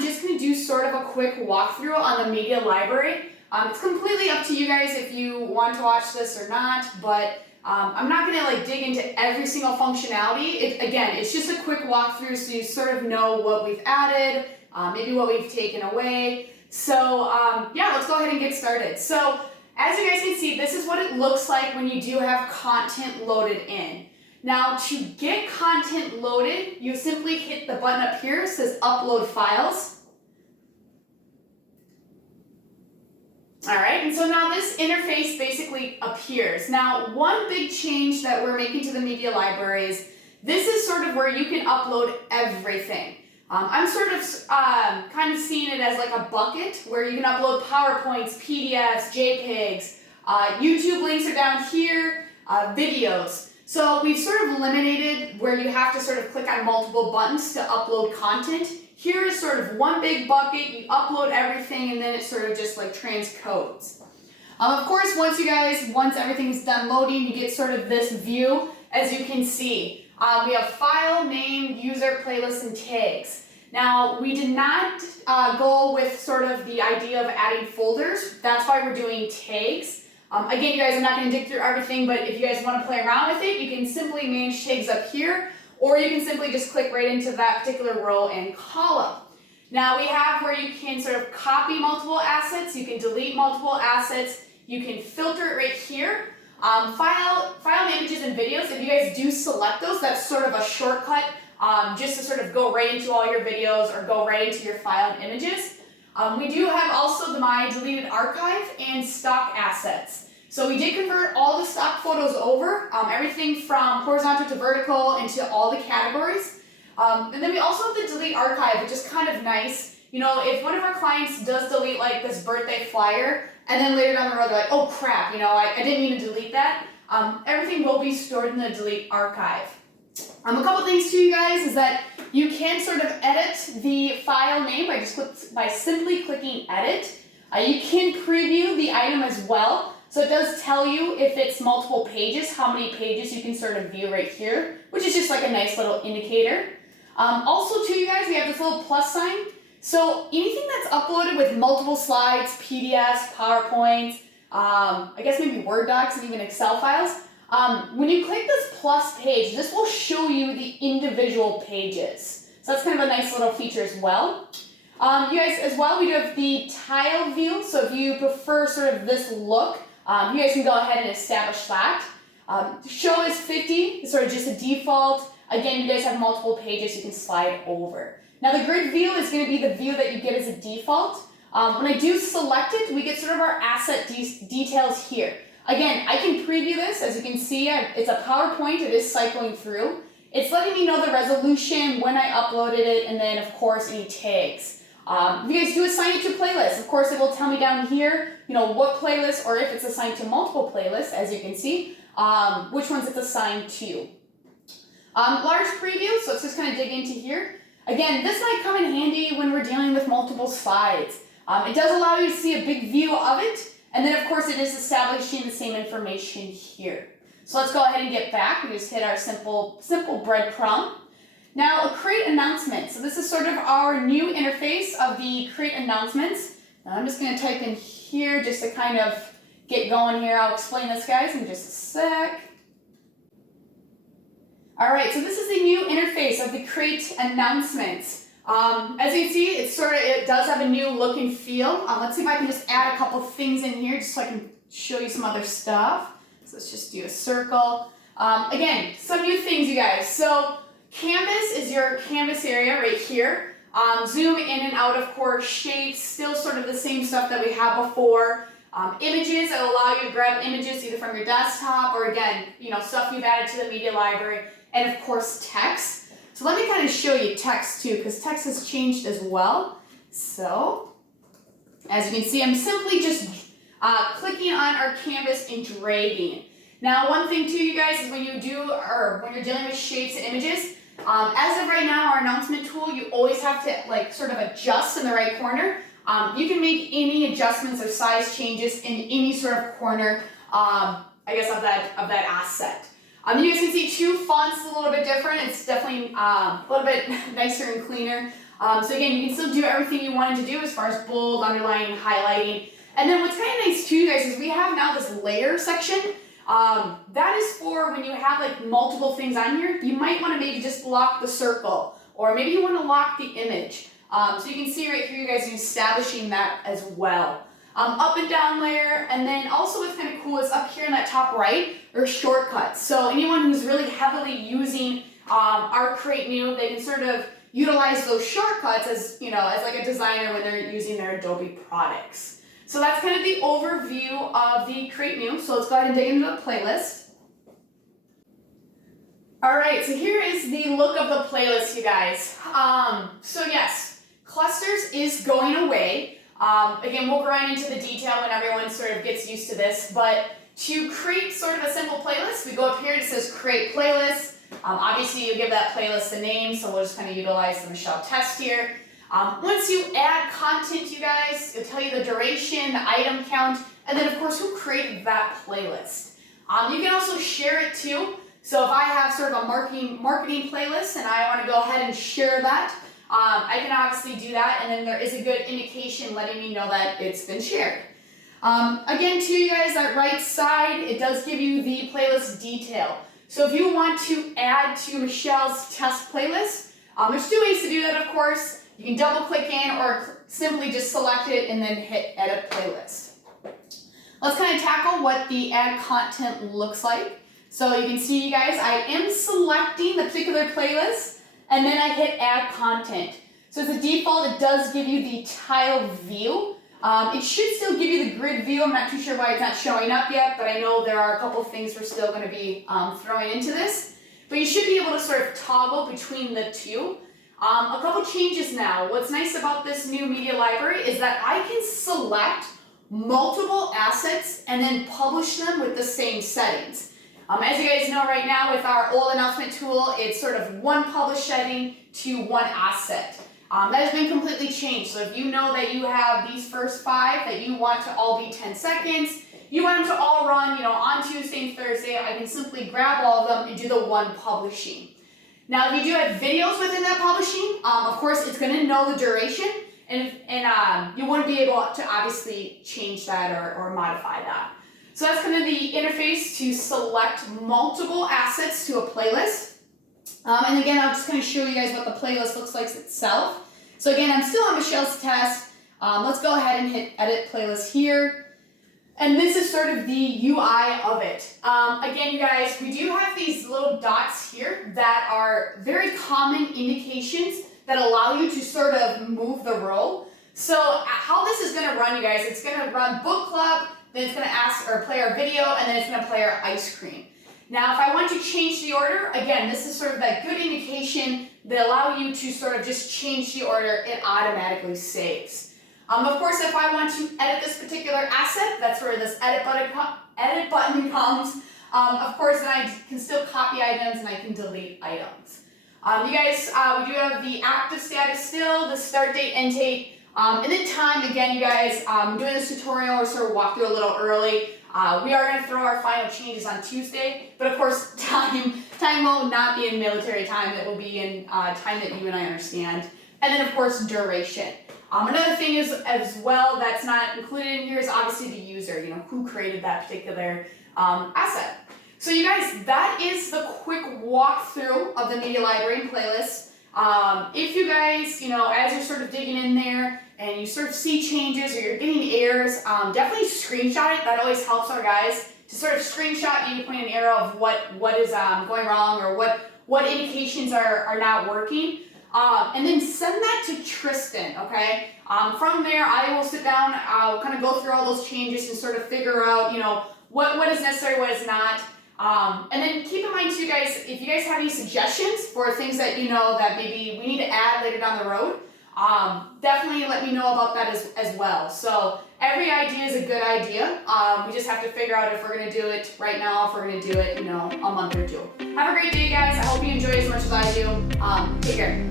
I'm just going to do sort of a quick walkthrough on the media library. It's completely up to you guys if you want to watch this or not, but I'm not going to like dig into every single functionality. Again, it's just a quick walkthrough so you sort of know what we've added, maybe what we've taken away. So yeah, let's go ahead and get started. So as you guys can see, this is what it looks like when you do have content loaded in. Now to get content loaded, you simply hit the button up here. It says upload files. All right, and so now this interface basically appears. Now, one big change that we're making to the media library is this is sort of where you can upload everything. I'm sort of kind of seeing it as like a bucket where you can upload PowerPoints, PDFs, JPEGs, YouTube links are down here, videos. So we've sort of eliminated where you have to sort of click on multiple buttons to upload content. Here is sort of one big bucket, you upload everything and then it sort of just like transcodes. Of course, once everything's done loading, you get sort of this view, as you can see. We have file, name, user, playlist, and tags. Now, we did not go with sort of the idea of adding folders. That's why we're doing tags. Again, you guys, I'm not going to dig through everything, but if you guys want to play around with it, you can simply manage tags up here, or you can simply just click right into that particular row and column. Now we have where you can sort of copy multiple assets, you can delete multiple assets, you can filter it right here. File images and videos, if you guys do select those, that's sort of a shortcut just to sort of go right into all your videos or go right into your file and images. We do have also the My Deleted Archive and stock assets. So we did convert all the stock photos over, everything from horizontal to vertical into all the categories. And then we also have the Delete Archive, which is kind of nice. You know, if one of our clients does delete like this birthday flyer, and then later down the road they're like, oh crap, you know, I didn't mean to delete that, everything will be stored in the Delete Archive. A couple things to you guys is that you can sort of edit the file name by simply clicking edit. You can preview the item as well. So it does tell you if it's multiple pages, how many pages you can sort of view right here, which is just like a nice little indicator. Also to you guys, we have this little plus sign. So anything that's uploaded with multiple slides, PDFs, PowerPoints, I guess maybe Word docs and even Excel files, when you click this plus page, this will show you the individual pages. So that's kind of a nice little feature as well. You guys, as well, we do have the tile view. So if you prefer sort of this look, you guys can go ahead and establish that. Show is 50, it's sort of just a default. Again, you guys have multiple pages you can slide over. Now the grid view is going to be the view that you get as a default. When I do select it, we get sort of our asset details here. Again, I can preview this. As you can see, it's a PowerPoint, it is cycling through. It's letting me know the resolution, when I uploaded it, and then of course any tags. If you guys do assign it to playlists, of course it will tell me down here, you know, what playlist, or if it's assigned to multiple playlists, as you can see, which ones it's assigned to. Large preview, so let's just kind of dig into here. Again, this might come in handy when we're dealing with multiple slides. It does allow you to see a big view of it, and then of course it is establishing the same information here. So let's go ahead and get back. We just hit our simple breadcrumb. Now, a create announcement. So this is sort of our new interface of the create announcements. Now I'm just going to type in here just to kind of get going here. I'll explain this, guys, in just a sec. All right, so this is the new interface of the create announcements. As you can see, it does have a new look and feel. Let's see if I can just add a couple things in here just so I can show you some other stuff. So let's just do a circle. Again, some new things, you guys. So Canvas is your canvas area right here. Zoom in and out, of course. Shapes, still sort of the same stuff that we had before. Images, it'll allow you to grab images either from your desktop or again, you know, stuff you've added to the media library. And of course, text. So let me kind of show you text too, because text has changed as well. So, as you can see, I'm simply just clicking on our canvas and dragging. Now, one thing too, you guys, is when you're dealing with shapes and images, as of right now, our announcement tool, you always have to like sort of adjust in the right corner. You can make any adjustments or size changes in any sort of corner, I guess, of that asset. You guys can see two fonts a little bit different. It's definitely a little bit nicer and cleaner. So again, you can still do everything you wanted to do as far as bold, underlining, highlighting. And then what's kind of nice too, guys, is we have now this layer section. That is for when you have like multiple things on here. You might want to maybe just lock the circle, or maybe you want to lock the image. So you can see right here, you guys are establishing that as well. Up and down layer, and then also what's kind of cool is up here in that top right are shortcuts. So anyone who's really heavily using our Create New, they can sort of utilize those shortcuts as, you know, as like a designer when they're using their Adobe products. So that's kind of the overview of the Create New. So let's go ahead and dig into the playlist. All right, so here is the look of the playlist, you guys. So yes, clusters is going away. Again, we'll grind into the detail when everyone sort of gets used to this, but to create sort of a simple playlist, we go up here, it says Create Playlist. Obviously, you give that playlist a name, so we'll just kind of utilize the Michelle test here. Once you add content, you guys, it'll tell you the duration, the item count, and then of course who created that playlist. You can also share it too. So if I have sort of a marketing playlist and I want to go ahead and share that, I can obviously do that, and then there is a good indication letting me know that it's been shared. Again, too, you guys, that right side, it does give you the playlist detail. So if you want to add to Michelle's test playlist, there's two ways to do that, of course. You can double click in or simply just select it and then hit Edit Playlist. Let's kind of tackle what the add content looks like. So you can see, you guys, I am selecting the particular playlist, and then I hit Add Content. So as a default, it does give you the tile view. It should still give you the grid view. I'm not too sure why it's not showing up yet, but I know there are a couple things we're still going to be throwing into this. But you should be able to sort of toggle between the two. A couple changes now. What's nice about this new media library is that I can select multiple assets and then publish them with the same settings. As you guys know right now with our old announcement tool, it's sort of one publish setting to one asset. That has been completely changed. So if you know that you have these first 5 that you want to all be 10 seconds, you want them to all run, you know, on Tuesday and Thursday, I can simply grab all of them and do the one publishing. Now, if you do have videos within that publishing, of course, it's going to know the duration, and you wouldn't be able to obviously change that or modify that. So that's kind of the interface to select multiple assets to a playlist. And again, I'll just kind of show you guys what the playlist looks like itself. So again, I'm still on Michelle's test. Let's go ahead and hit Edit Playlist here. And this is sort of the UI of it. Again, you guys, we do have these little dots here that are very common indications that allow you to sort of move the row. So how this is going to run, you guys, it's going to run book club, then it's going to ask or play our video, and then it's going to play our ice cream. Now, if I want to change the order, again, this is sort of that good indication that allow you to sort of just change the order, it automatically saves. Of course, if I want to edit this particular asset, that's where this edit button comes. Of course, then I can still copy items and I can delete items. You guys, we do have the active status still, the start date, end date, and then time. Again, you guys, doing this tutorial, we're sort of walk through a little early. We are going to throw our final changes on Tuesday, but of course, time will not be in military time. It will be in time that you and I understand. And then, of course, duration. Another thing is as well that's not included in here is obviously the user, you know, who created that particular asset. So you guys, that is the quick walkthrough of the media library and playlist. If you guys, you know, as you're sort of digging in there and you sort of see changes or you're getting errors, definitely screenshot it. That always helps our guys to sort of screenshot, maybe point an arrow of what is going wrong or what indications are not working. And then send that to Tristan, okay? From there, I will sit down, I'll kind of go through all those changes and sort of figure out, you know, what is necessary, what is not. And then keep in mind too, guys, if you guys have any suggestions for things that you know that maybe we need to add later down the road, definitely let me know about that as well. So every idea is a good idea. We just have to figure out if we're going to do it right now, if we're going to do it, you know, a month or two. Have a great day, guys. I hope you enjoy as much as I do. Take care.